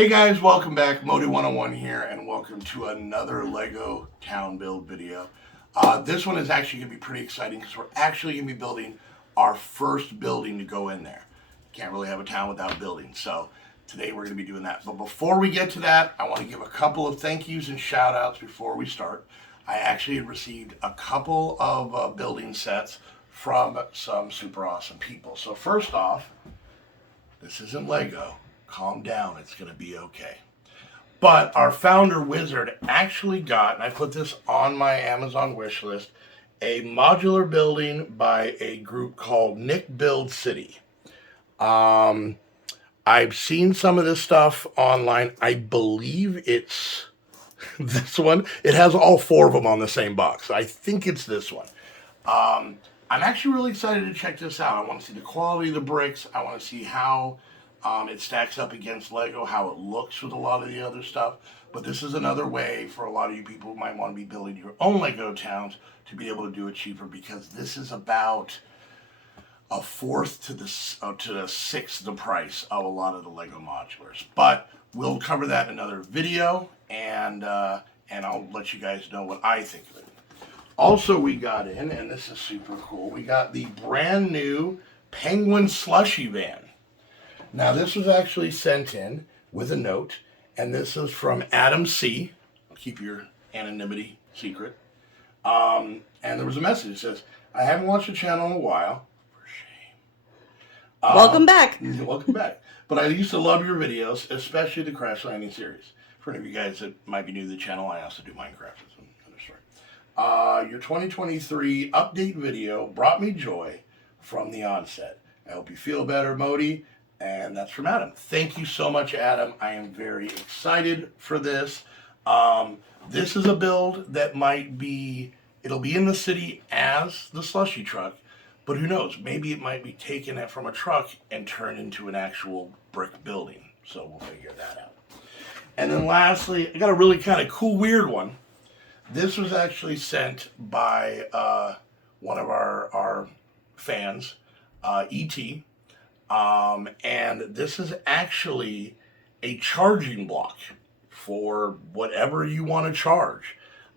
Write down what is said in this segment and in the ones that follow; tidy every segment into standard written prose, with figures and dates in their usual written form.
Hey guys, welcome back. Modi 101 here, and welcome to another Lego town build video. This one is actually going to be pretty exciting because we're actually going to be building our first building to go in there. Can't really have a town without buildings, so today we're going to be doing that. But before we get to that, I want to give a couple of thank yous and shout outs before we start. I actually had received a couple of building sets from some super awesome people. So first off, this isn't Lego. Calm down, it's going to be okay. But our founder wizard actually got, and I put this on my Amazon wish list, a modular building by a group called Nick Build City. I've seen some of this stuff online. I believe it's this one. It has all four of them on the same box. I think it's this one. I'm actually really excited to check this out. I want to see the quality of the bricks. I want to see how it stacks up against Lego, how it looks with a lot of the other stuff. But this is another way for a lot of you people who might want to be building your own Lego towns to be able to do it cheaper, because this is about a fourth to the sixth the price of a lot of the Lego modulars. But we'll cover that in another video, and I'll let you guys know what I think of it. Also, we got in, and this is super cool, we got the brand new Penguin Slushy Van. Now, this was actually sent in with a note, and this is from Adam C. Keep your anonymity secret. And there was a message that says, I haven't watched the channel in a while. For shame. Welcome back. Welcome back. But I used to love your videos, especially the Crash Landing series. For any of you guys that might be new to the channel, I also do Minecraft. It's another story. Your 2023 update video brought me joy from the onset. I hope you feel better, Modi. And that's from Adam. Thank you so much, Adam. I am very excited for this. This is a build that it'll be in the city as the slushy truck, but who knows? Maybe it might be taken from a truck and turned into an actual brick building. So we'll figure that out. And then lastly, I got a really kind of cool, weird one. This was actually sent by one of our fans, E.T., and this is actually a charging block for whatever you want to charge.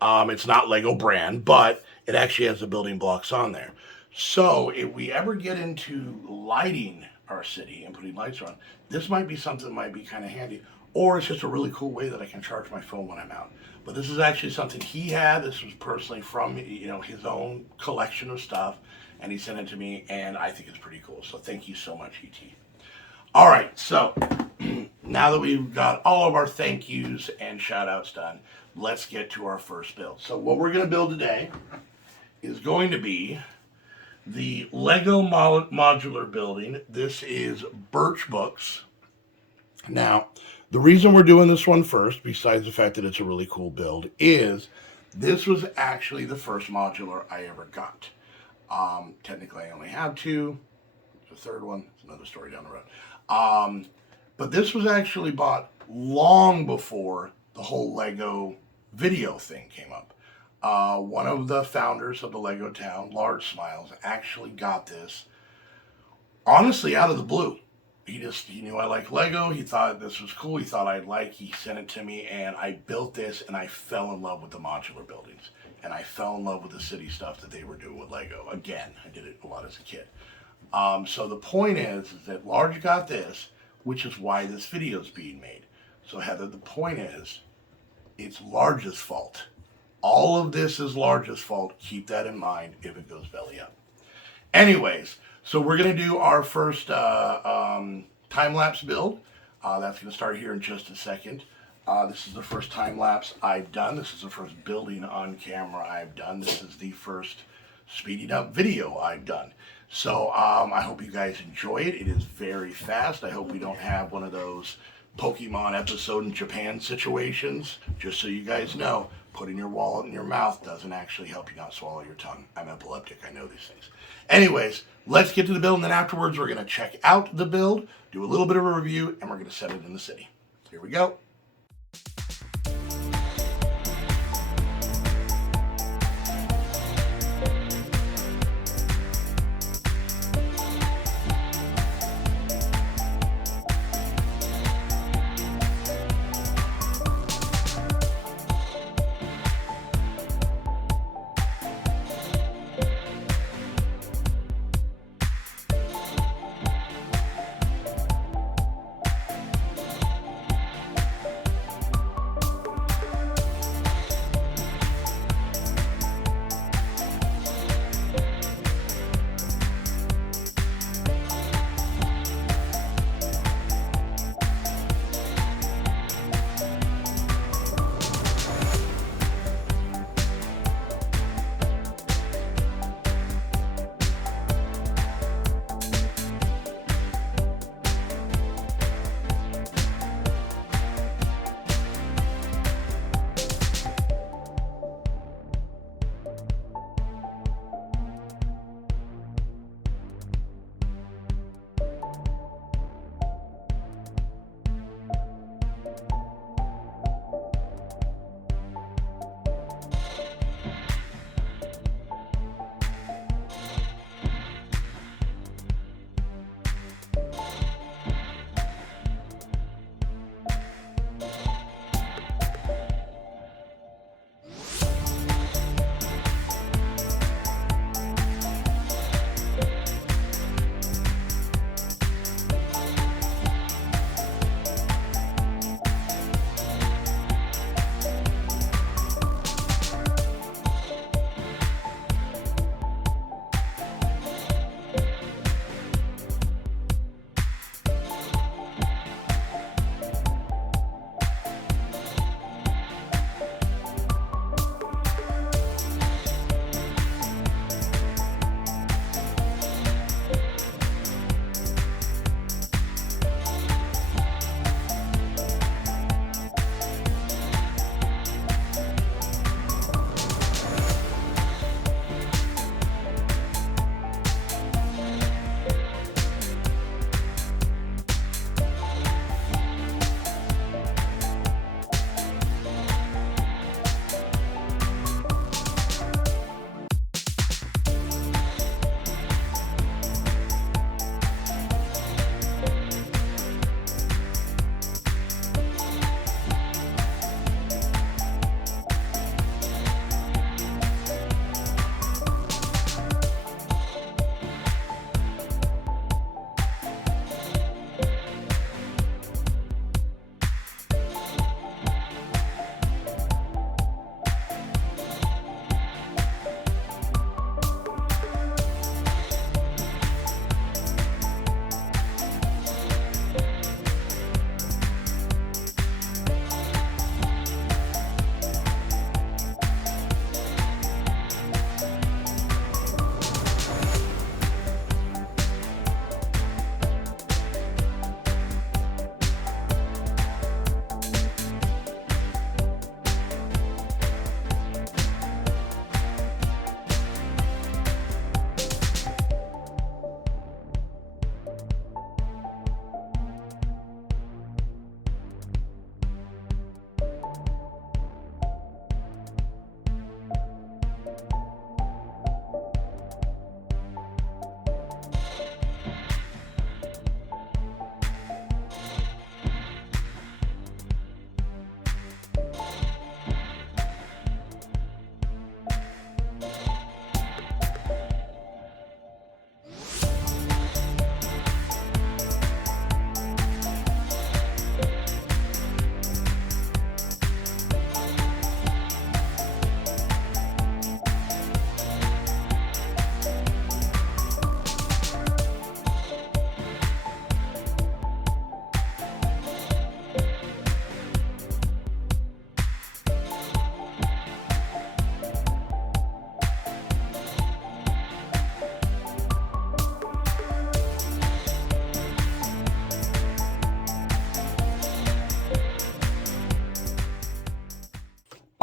It's not Lego brand, but it actually has the building blocks on there. So if we ever get into lighting our city and putting lights on, this might be something that might be kind of handy. Or it's just a really cool way that I can charge my phone when I'm out. But this is actually something he had. This was personally from his own collection of stuff. And he sent it to me, and I think it's pretty cool. So thank you so much, E.T. All right, so now that we've got all of our thank yous and shout outs done, let's get to our first build. So what we're going to build today is going to be the Lego modular building. This is Birch books. Now, the reason we're doing this one first, besides the fact that it's a really cool build, is this was actually the first modular I ever got. Technically I only have two. The third one, it's another story down the road. But this was actually bought long before the whole Lego video thing came up. One of the founders of the Lego town, Large Smiles, actually got this honestly out of the blue. He knew I liked Lego. He thought this was cool. He thought he sent it to me, and I built this, and I fell in love with the modular buildings. And I fell in love with the city stuff that they were doing with Lego. Again, I did it a lot as a kid. So the point is that Large got this, which is why this video is being made. So Heather, the point is, it's Large's fault. All of this is Large's fault. Keep that in mind if it goes belly up. Anyways, so we're going to do our first time-lapse build. That's going to start here in just a second. This is the first time-lapse I've done. This is the first building on camera I've done. This is the first speeding up video I've done. So I hope you guys enjoy it. It is very fast. I hope we don't have one of those Pokemon episode in Japan situations. Just so you guys know, putting your wallet in your mouth doesn't actually help you not swallow your tongue. I'm epileptic. I know these things. Anyways, let's get to the build, and then afterwards we're going to check out the build, do a little bit of a review, and we're going to set it in the city. Here we go.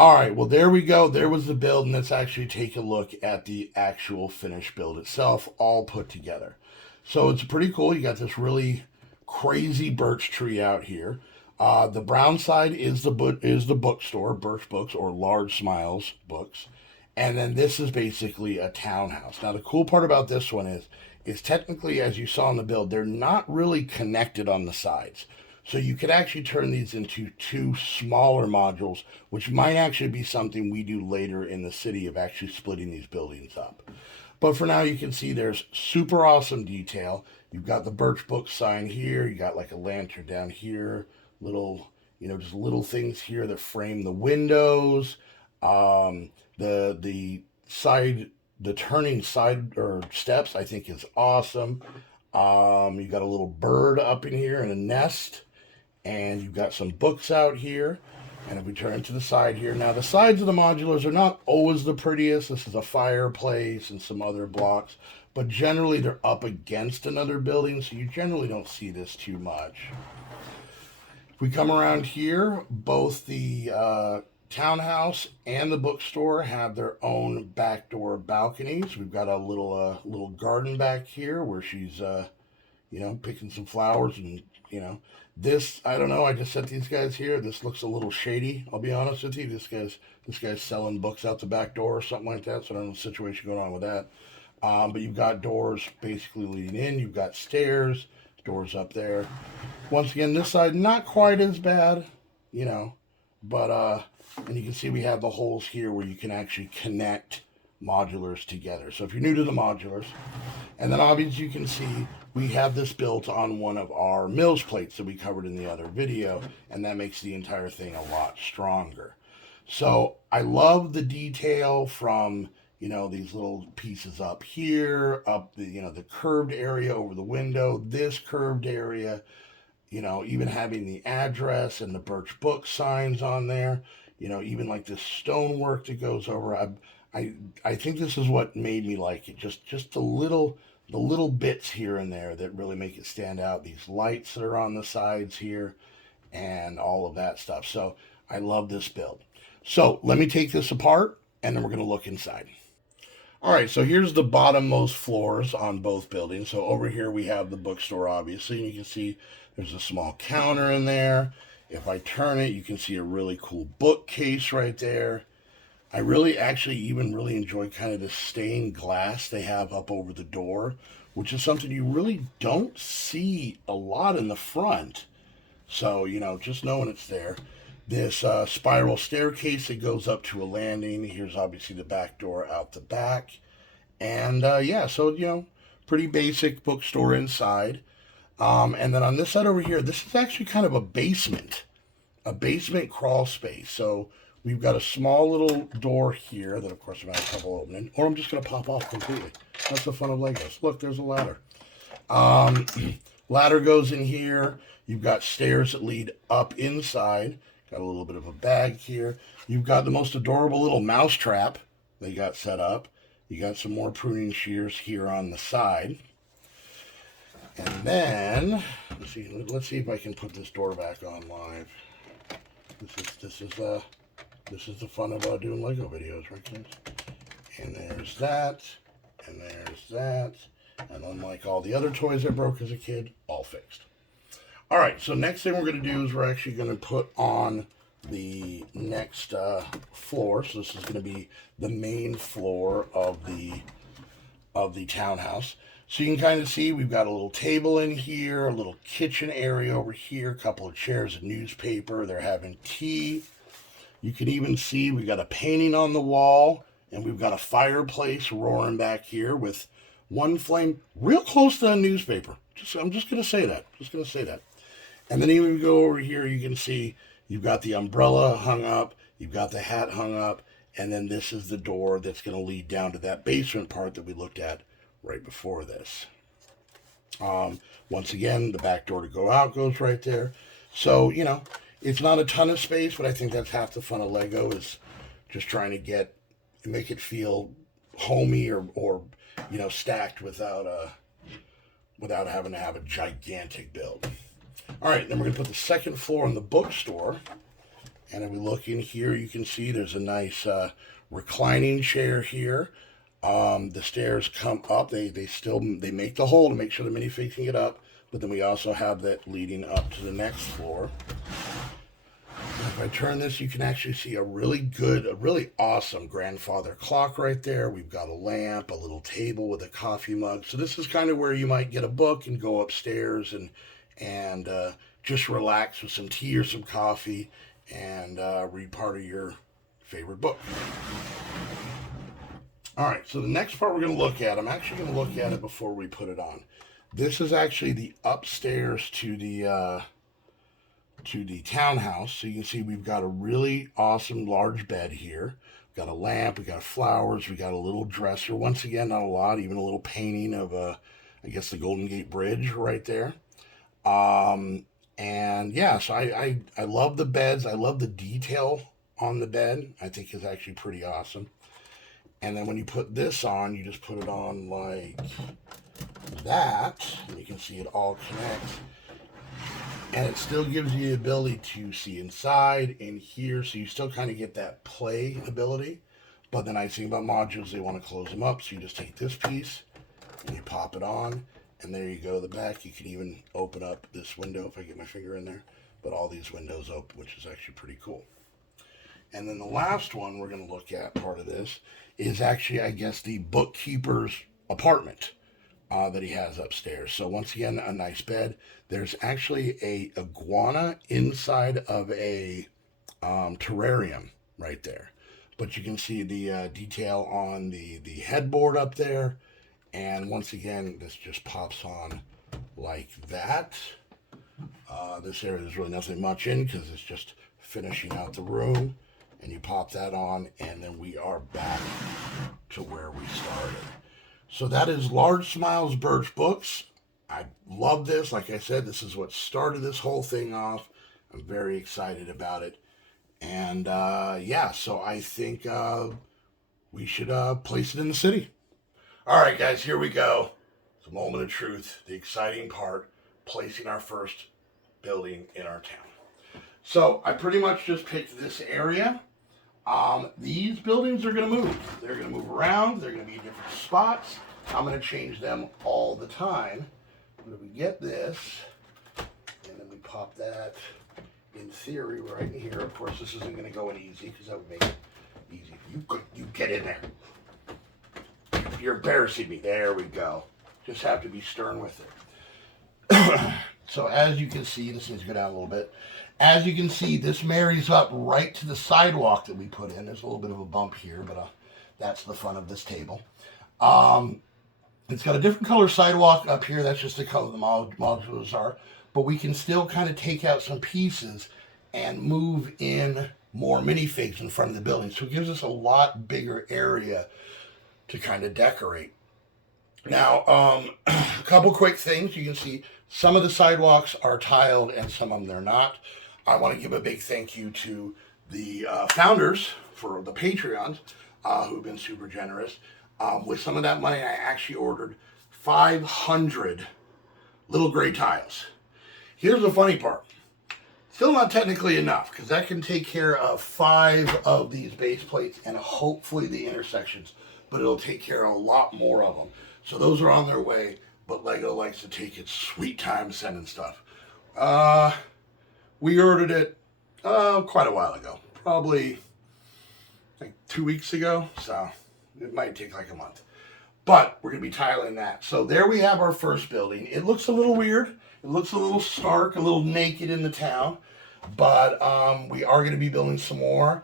All right, well, there we go. There was the build, and let's actually take a look at the actual finished build itself, all put together. So it's pretty cool. You got this really crazy birch tree out here. The brown side is the bookstore, Birch Books or Large Smiles Books, and then this is basically a townhouse. Now the cool part about this one is technically, as you saw in the build, they're not really connected on the sides. So you could actually turn these into two smaller modules, which might actually be something we do later in the city of actually splitting these buildings up. But for now, you can see there's super awesome detail. You've got the Birch Book sign here. You got like a lantern down here, little, just little things here that frame the windows. The side, the turning side or steps, I think is awesome. You got a little bird up in here in a nest. And you've got some books out here. And if we turn to the side here, now the sides of the modulars are not always the prettiest. This is a fireplace and some other blocks, but generally they're up against another building, so you generally don't see this too much. If we come around here, both the townhouse and the bookstore have their own backdoor balconies. We've got a little garden back here where she's picking some flowers and this, I don't know, I just set these guys here. This looks a little shady, I'll be honest with you. This guy's selling books out the back door or something like that, so I don't know the situation going on with that. But you've got doors basically leading in. You've got stairs, doors up there. Once again, this side, not quite as bad, but, and you can see we have the holes here where you can actually connect modulars together. So if you're new to the modulars, and then obviously you can see we have this built on one of our Mills plates that we covered in the other video, and that makes the entire thing a lot stronger. So I love the detail from, these little pieces up here, up the curved area over the window, this curved area, even having the address and the Birch Book signs on there, even like this stonework that goes over. I think this is what made me like it. Just the little bits here and there that really make it stand out. These lights that are on the sides here and all of that stuff. So I love this build. So let me take this apart and then we're going to look inside. All right, so here's the bottommost floors on both buildings. So over here we have the bookstore, obviously, and you can see there's a small counter in there. If I turn it, you can see a really cool bookcase right there. I really really enjoy kind of the stained glass they have up over the door, which is something you really don't see a lot in the front. So, just knowing it's there. This spiral staircase that goes up to a landing. Here's obviously the back door out the back. And so, pretty basic bookstore inside. And then on this side over here, this is actually kind of a basement crawl space. So we've got a small little door here that, of course, I'm having trouble opening. Or I'm just going to pop off completely. That's the fun of Legos. Look, there's a ladder. Ladder goes in here. You've got stairs that lead up inside. Got a little bit of a bag here. You've got the most adorable little mouse trap they got set up. You got some more pruning shears here on the side. And then, let's see if I can put this door back on live. This is the fun of doing Lego videos, right, guys? And there's that, and there's that, and unlike all the other toys I broke as a kid, all fixed. All right, so next thing we're going to do is we're actually going to put on the next floor. So this is going to be the main floor of the townhouse. So you can kind of see we've got a little table in here, a little kitchen area over here, a couple of chairs, a newspaper. They're having tea. You can even see we've got a painting on the wall, and we've got a fireplace roaring back here with one flame real close to the newspaper. I'm just going to say that. And then even if you go over here, you can see you've got the umbrella hung up, you've got the hat hung up, and then this is the door that's going to lead down to that basement part that we looked at right before this. Once again, the back door to go out goes right there. So, it's not a ton of space, but I think that's half the fun of Lego is just trying to make it feel homey or stacked without having to have a gigantic build. All right, then we're going to put the second floor in the bookstore. And if we look in here, you can see there's a nice reclining chair here. The stairs come up. They make the hole to make sure the minifig can get up. But then we also have that leading up to the next floor. And if I turn this, you can actually see a really awesome grandfather clock right there. We've got a lamp, a little table with a coffee mug. So this is kind of where you might get a book and go upstairs and just relax with some tea or some coffee and read part of your favorite book. All right, so the next part we're going to look at, I'm actually going to look at it before we put it on. This is actually the upstairs to the townhouse. So you can see we've got a really awesome large bed here. We've got a lamp, we got flowers, we got a little dresser. Once again, not a lot, even a little painting of I guess the Golden Gate Bridge right there. And yeah, so I love the beds. I love the detail on the bed. I think is actually pretty awesome. And then when you put this on, you just put it on like that, and you can see it all connects. And it still gives you the ability to see inside and here, so you still kind of get that play ability. But the nice thing about modules, they want to close them up, so you just take this piece and you pop it on, and there you go, the back. You can even open up this window if I get my finger in there, but all these windows open, which is actually pretty cool. And then the last one we're going to look at, part of this, is actually, I guess, the bookkeeper's apartment that he has upstairs. So once again, a nice bed. There's actually a iguana inside of a terrarium right there. But you can see the detail on the headboard up there. And once again, this just pops on like that. This area, there's really nothing much in because it's just finishing out the room. And you pop that on, and then we are back to where we started. So that is Large Smiles Birch Books. I love this. Like I said, this is what started this whole thing off. I'm very excited about it. And yeah, so I think we should place it in the city. All right, guys, here we go. It's a moment of truth, the exciting part, placing our first building in our town. So I pretty much just picked this area. These buildings are going to move. They're going to move around. They're going to be in different spots. I'm going to change them all the time. But if we get this, and then we pop that, in theory, right in here. Of course, this isn't going to go in easy because that would make it easy. You get in there. You're embarrassing me. There we go. Just have to be stern with it. So as you can see, this needs to go down a little bit. As you can see, this marries up right to the sidewalk that we put in. There's a little bit of a bump here, but that's the fun of this table. It's got a different color sidewalk up here. That's just the color the modulars are. But we can still kind of take out some pieces and move in more minifigs in front of the building. So it gives us a lot bigger area to kind of decorate. Now, a couple quick things. You can see some of the sidewalks are tiled and some of them they're not. I want to give a big thank you to the founders for the Patreons who've been super generous. With some of that money, I actually ordered 500 little gray tiles. Here's the funny part. Still not technically enough because that can take care of 5 of these base plates and hopefully the intersections, but it'll take care of a lot more of them. So those are on their way, but Lego likes to take its sweet time sending stuff. We ordered it quite a while ago, probably like 2 weeks ago, so it might take like a month. But we're going to be tiling that. So there we have our first building. It looks a little weird. It looks a little stark, a little naked in the town. But we are going to be building some more,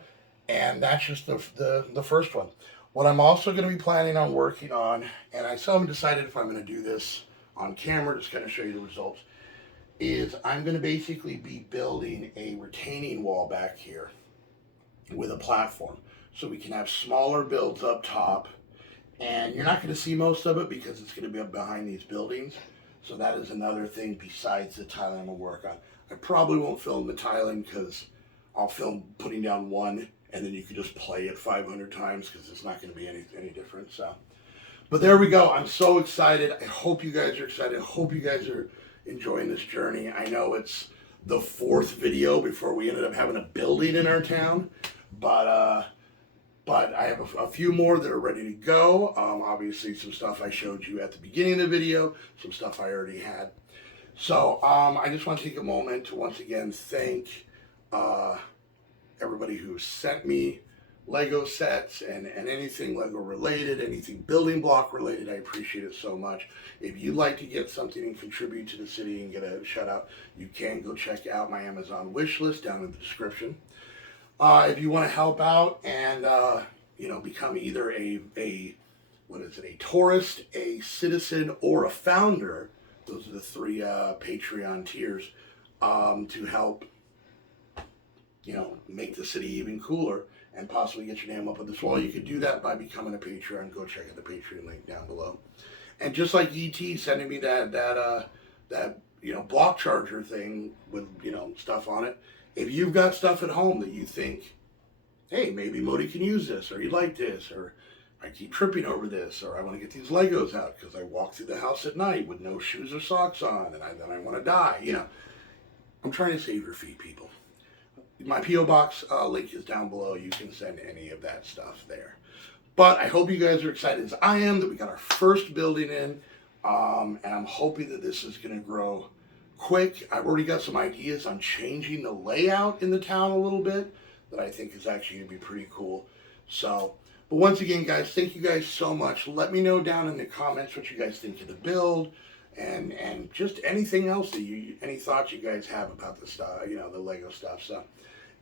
and that's just the first one. What I'm also going to be planning on working on, and I still haven't decided if I'm going to do this on camera, just going to show you the results, is I'm going to basically be building a retaining wall back here with a platform. So we can have smaller builds up top, and you're not going to see most of it because it's going to be up behind these buildings. So that is another thing besides the tiling I'm going to work on. I probably won't film the tiling because I'll film putting down one, and then you can just play it 500 times because it's not going to be any different. So, but there we go. I'm so excited. I hope you guys are excited. I hope you guys are enjoying this journey. I know it's the 4th video before we ended up having a building in our town. But I have a few more that are ready to go. Obviously, some stuff I showed you at the beginning of the video, some stuff I already had. So I just want to take a moment to once again thank everybody who sent me Lego sets and anything Lego related, anything building block related. I appreciate it so much. If you'd like to get something and contribute to the city and get a shout out, you can go check out my Amazon wish list down in the description. If you want to help out and become either a tourist, a citizen, or a founder, those are the 3 Patreon tiers to help make the city even cooler and possibly get your name up on this wall. You can do that by becoming a Patreon. Go check out the Patreon link down below. And just like ET sending me that block charger thing with stuff on it. If you've got stuff at home that you think, hey, maybe Modi can use this, or you like this, or I keep tripping over this, or I want to get these Legos out because I walk through the house at night with no shoes or socks on, and then I want to die. I'm trying to save your feet, people. My P.O. box link is down below. You can send any of that stuff there. But I hope you guys are excited as I am that we got our first building in, and I'm hoping that this is going to grow quick. I've already got some ideas on changing the layout in the town a little bit that I think is actually going to be pretty cool. So, but once again, guys, thank you guys so much. Let me know down in the comments what you guys think of the build and just anything else any thoughts you guys have about the stuff, the Lego stuff. So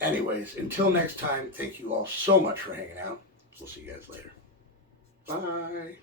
anyways, until next time, thank you all so much for hanging out. We'll see you guys later. Bye.